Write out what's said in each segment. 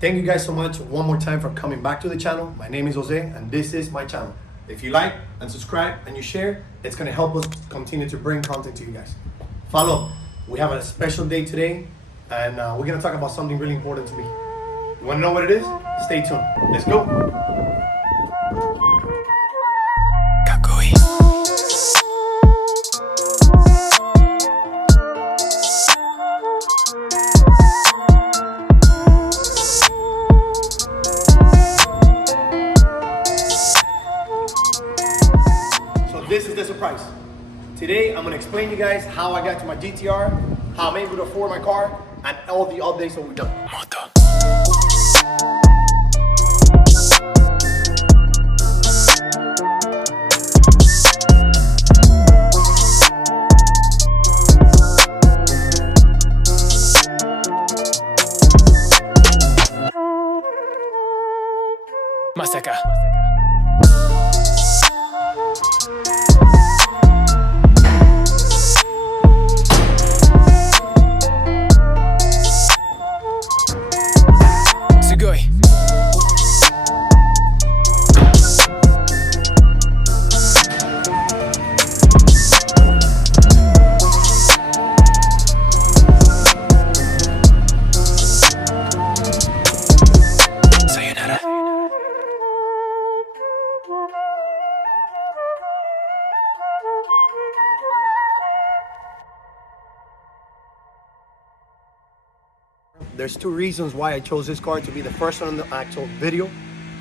Thank you guys so much one more time for coming back to the channel. My name is Jose and this is my channel. If you like and subscribe and you share, it's going to help us continue to bring content to you guys. Follow. We have a special day today and we're going to talk about something really important to me. You want to know what it is? Stay tuned. Let's go. This is the surprise. Today I'm going to explain to you guys how I got to my GTR, how I'm able to afford my car, and all the updates that we've done. Massacre. There's two reasons why I chose this car to be the first one in the actual video.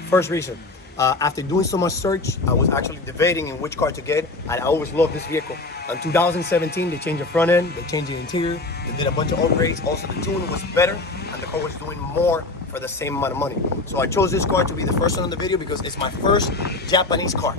First reason, after doing so much search, I was actually debating in which car to get. I always loved this vehicle. In 2017, they changed the front end, they changed the interior, they did a bunch of upgrades. Also, the tune was better, and the car was doing more for the same amount of money. So I chose this car to be the first one in the video because it's my first Japanese car.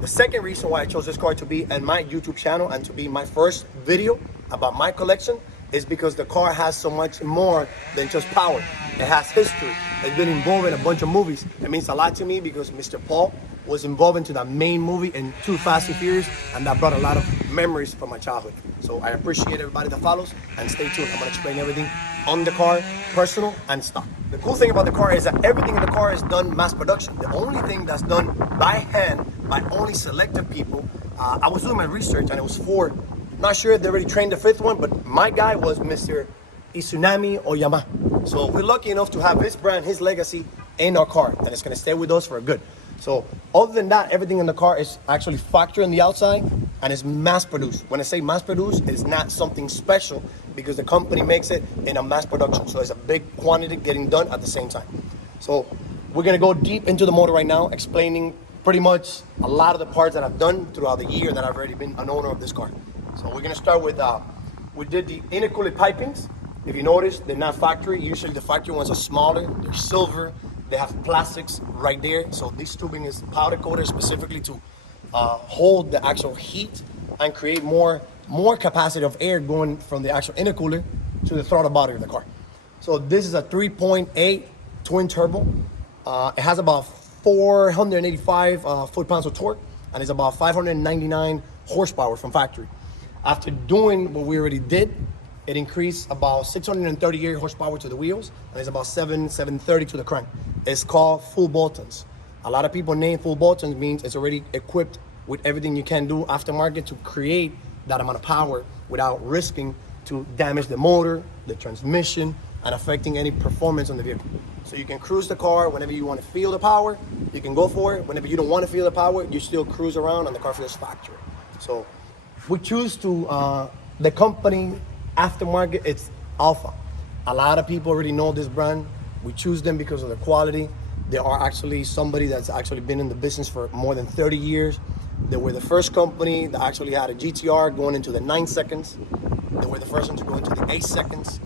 The second reason why I chose this car to be in my YouTube channel and to be my first video about my collection is because the car has so much more than just power. It has history. It's been involved in a bunch of movies. It means a lot to me because Mr. Paul was involved into that main movie in Too Fast and Furious, and that brought a lot of memories from my childhood. So I appreciate everybody that follows, and stay tuned. I'm gonna explain everything on the car, personal and stock. The cool thing about the car is that everything in the car is done mass production. The only thing that's done by hand, by only selected people, I was doing my research and it was Ford. Not sure if they already trained the fifth one, but my guy was Mr. Izunami Oyama. So we're lucky enough to have his brand, his legacy in our car, and it's gonna stay with us for good. So other than that, everything in the car is actually factory on the outside and is mass produced. When I say mass produced, it's not something special because the company makes it in a mass production. So it's a big quantity getting done at the same time. So we're gonna go deep into the motor right now, explaining pretty much a lot of the parts that I've done throughout the year that I've already been an owner of this car. So we're gonna start with, we did the intercooler pipings. If you notice, they're not factory. Usually the factory ones are smaller, they're silver, they have plastics right there. So this tubing is powder coated specifically to hold the actual heat and create more capacity of air going from the actual intercooler to the throttle body of the car. So this is a 3.8 twin turbo. It has about 485 foot-pounds of torque, and it's about 599 horsepower from factory. After doing what we already did, it increased about 638 horsepower to the wheels, and it's about 730 to the crank. It's called full Boltons. A lot of people name full Boltons means it's already equipped with everything you can do aftermarket to create that amount of power without risking to damage the motor, the transmission, and affecting any performance on the vehicle. So you can cruise the car whenever you want to feel the power, you can go for it. Whenever you don't want to feel the power, you still cruise around and the car feels factory. So we choose to, the company aftermarket, it's Alpha. A lot of people already know this brand. We choose them because of the quality. They are actually somebody that's actually been in the business for more than 30 years. They were the first company that actually had a GTR going into the 9 seconds. They were the first one to go into the 8 seconds.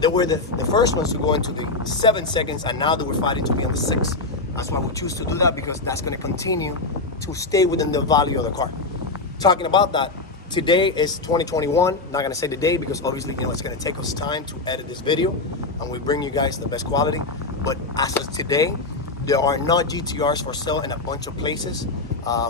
They were the first ones to go into the 7 seconds, and now they were fighting to be on the 6. That's why we choose to do that, because that's going to continue to stay within the value of the car. Talking about that, today is 2021. Not going to say the day because obviously, it's going to take us time to edit this video, and we bring you guys the best quality. But as of today, there are not GTRs for sale in a bunch of places.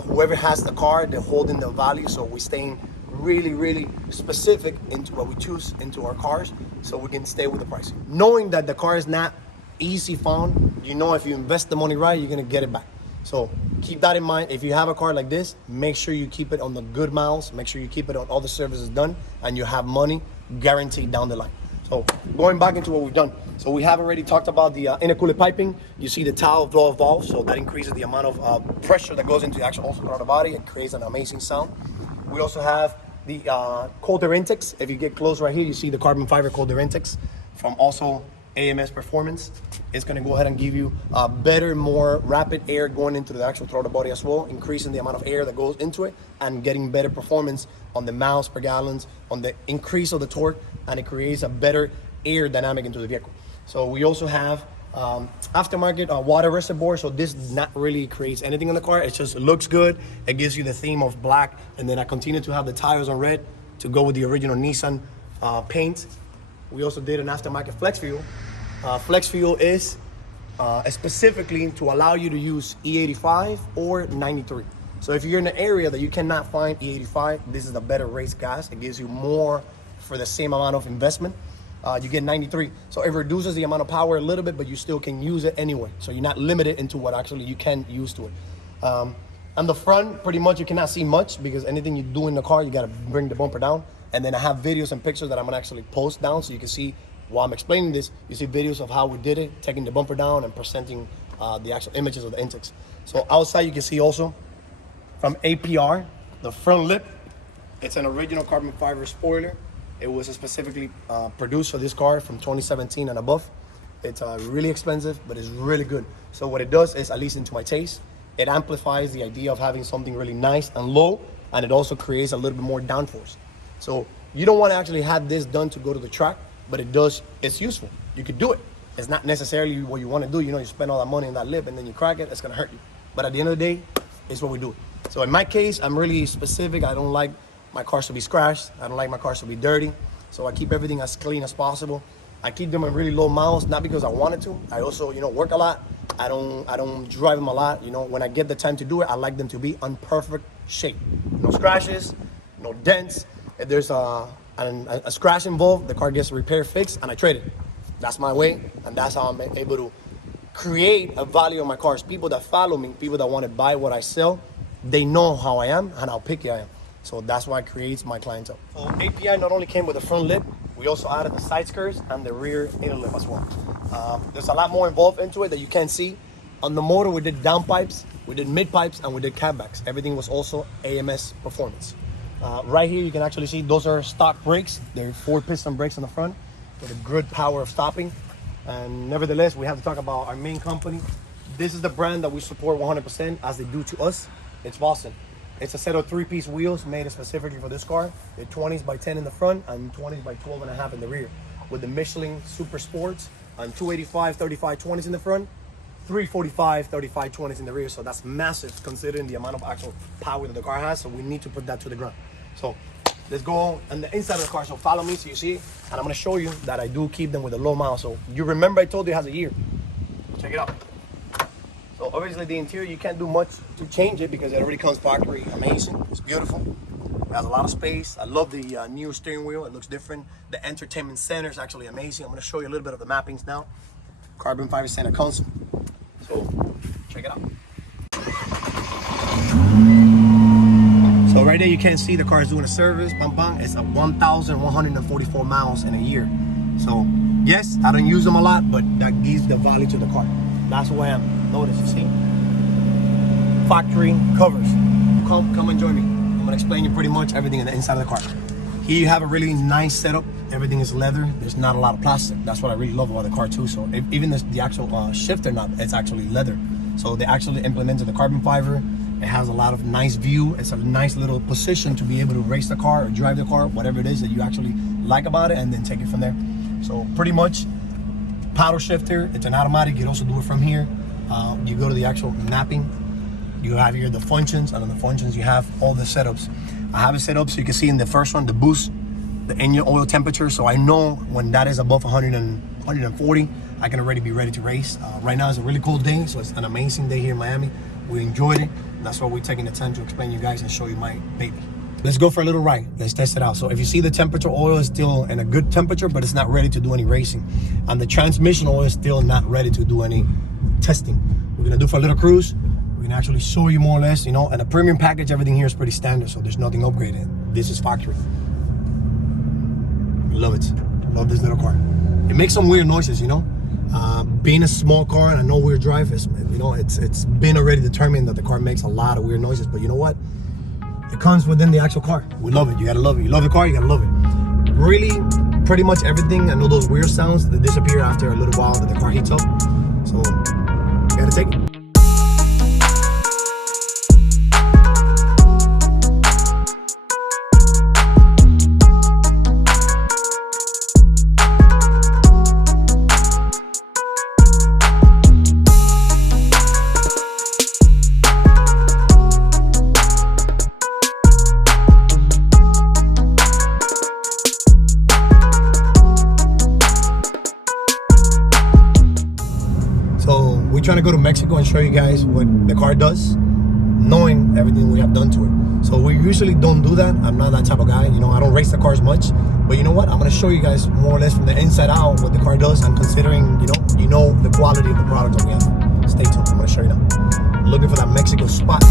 Whoever has the car, they're holding the value, so we're staying really specific into what we choose into our cars so we can stay with the price. Knowing that the car is not easy found. You know, if you invest the money right, you're gonna get it back. So keep that in mind. If you have a car like this, make sure you keep it on the good miles. Make sure you keep it on all the services done, and you have money guaranteed down the line. So going back into what we've done. So we have already talked about the intercooler piping. You see the towel flow valve, so that increases the amount of pressure that goes into the actual throttle body. It creates an amazing sound. We also have the cold air intakes. If you get close right here, you see the carbon fiber cold air intakes from also AMS Performance. It's gonna go ahead and give you better, more rapid air going into the actual throttle body as well, increasing the amount of air that goes into it and getting better performance on the miles per gallons, on the increase of the torque, and it creates a better air dynamic into the vehicle. So we also have aftermarket water reservoir. So this not really creates anything in the car. It just looks good. It gives you the theme of black, and then I continue to have the tires on red to go with the original Nissan paint. We also did an aftermarket flex fuel. Flex fuel is specifically to allow you to use E85 or 93. So if you're in an area that you cannot find E85, this is a better race gas. It gives you more for the same amount of investment. You get 93. So it reduces the amount of power a little bit, but you still can use it anyway. So you're not limited into what actually you can use to it. On the front, pretty much you cannot see much because anything you do in the car, you gotta bring the bumper down. And then I have videos and pictures that I'm gonna actually post down so you can see while I'm explaining this. You see videos of how we did it, taking the bumper down and presenting the actual images of the intakes. So outside you can see also from APR, the front lip, it's an original carbon fiber spoiler. It was specifically produced for this car from 2017 and above. It's really expensive, but it's really good. So what it does is, at least into my taste, it amplifies the idea of having something really nice and low, and it also creates a little bit more downforce. So you don't want to actually have this done to go to the track, but it's useful. You could do it. It's not necessarily what you want to do. You know, you spend all that money on that lip and then you crack it, it's gonna hurt you. But at the end of the day, it's what we do. So in my case, I'm really specific. I don't like my cars to be scratched. I don't like my cars to be dirty. So I keep everything as clean as possible. I keep them at really low miles, not because I wanted to. I also, work a lot. I don't drive them a lot. When I get the time to do it, I like them to be on perfect shape. No scratches, no dents. If there's a scratch involved, the car gets repaired, fixed, and I trade it. That's my way, and that's how I'm able to create a value on my cars. People that follow me, people that want to buy what I sell, they know how I am and how picky I am. So that's why it creates my clientele. So API not only came with the front lip, we also added the side skirts and the rear inner lip as well. There's a lot more involved into it that you can't see. On the motor, we did downpipes, we did mid pipes, and we did catbacks. Everything was also AMS Performance. Right here, you can actually see those are stock brakes. They're 4-piston brakes on the front with a good power of stopping. And nevertheless, we have to talk about our main company. This is the brand that we support 100% as they do to us. It's Boston. It's a set of 3-piece wheels made specifically for this car. They're 20s by 10 in the front and 20s by 12.5 in the rear. With the Michelin Super Sports and 285 35/20s in the front, 345 35/20s in the rear. So that's massive considering the amount of actual power that the car has. So we need to put that to the ground. So let's go on the inside of the car. So follow me so you see it. And I'm gonna show you that I do keep them with a low mile. So you remember I told you it has a year. Check it out. So obviously the interior, you can't do much to change it because it already comes factory amazing. It's beautiful. It has a lot of space. I love the new steering wheel. It looks different. The entertainment center is actually amazing. I'm gonna show you a little bit of the mappings now. Carbon fiber center console. So check it out. So right there you can't see the car is doing a service. Bang bang. It's a 1,144 miles in a year. So yes, I don't use them a lot, but that gives the value to the car. That's who I am. Notice, you see? Factory covers. Come and join me. I'm gonna explain you pretty much everything in the inside of the car. Here you have a really nice setup. Everything is leather. There's not a lot of plastic. That's what I really love about the car too. So even the actual shifter knob, it's actually leather. So they actually implemented the carbon fiber. It has a lot of nice view. It's a nice little position to be able to race the car or drive the car, whatever it is that you actually like about it, and then take it from there. So pretty much paddle shifter. It's an automatic. You can also do it from here. You go to the actual mapping. You have here the functions, and on the functions you have all the setups. I have it set up so you can see in the first one the boost, the engine oil temperature. So I know when that is above 140, I can already be ready to race. Right now it's a really cold day, so it's an amazing day here in Miami. We enjoyed it. That's why we're taking the time to explain to you guys and show you my baby. Let's go for a little ride. Let's test it out. So if you see the temperature, oil is still in a good temperature, but it's not ready to do any racing. And the transmission oil is still not ready to do any testing. We're gonna do for a little cruise. We're gonna actually show you more or less, you know, and a premium package, everything here is pretty standard, so there's nothing upgraded. This is factory. I love it. I love this little car. It makes some weird noises, you know. Being a small car and a no-wheel drive is, you know, it's been already determined that the car makes a lot of weird noises, but you know what? It comes within the actual car. We love it. You gotta love it. You love the car, you gotta love it. Really, pretty much everything. I know those weird sounds that disappear after a little while that the car heats up. So, you gotta take it. We're trying to go to Mexico and show you guys what the car does, knowing everything we have done to it. So we usually don't do that. I'm not that type of guy. You know, I don't race the cars much. But you know what? I'm going to show you guys more or less from the inside out what the car does, and considering, you know the quality of the product that we have. Stay tuned. I'm going to show you now. Looking for that Mexico spot.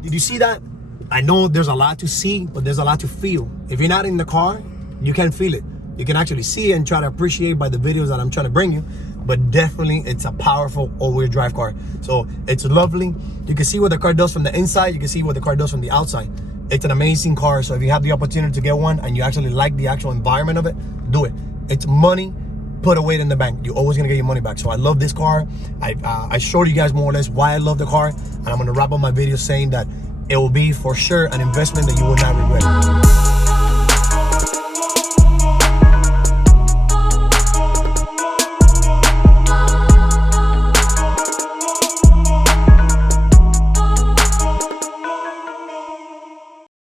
Did you see that? I know there's a lot to see, but there's a lot to feel. If you're not in the car, you can feel it. You can actually see it and try to appreciate by the videos that I'm trying to bring you. But definitely, it's a powerful all-wheel drive car. So it's lovely. You can see what the car does from the inside. You can see what the car does from the outside. It's an amazing car. So if you have the opportunity to get one and you actually like the actual environment of it, do it. It's money. Put a weight in the bank. You're always gonna get your money back. So I love this car. I showed you guys more or less why I love the car, and I'm gonna wrap up my video saying that it will be for sure an investment that you will not regret.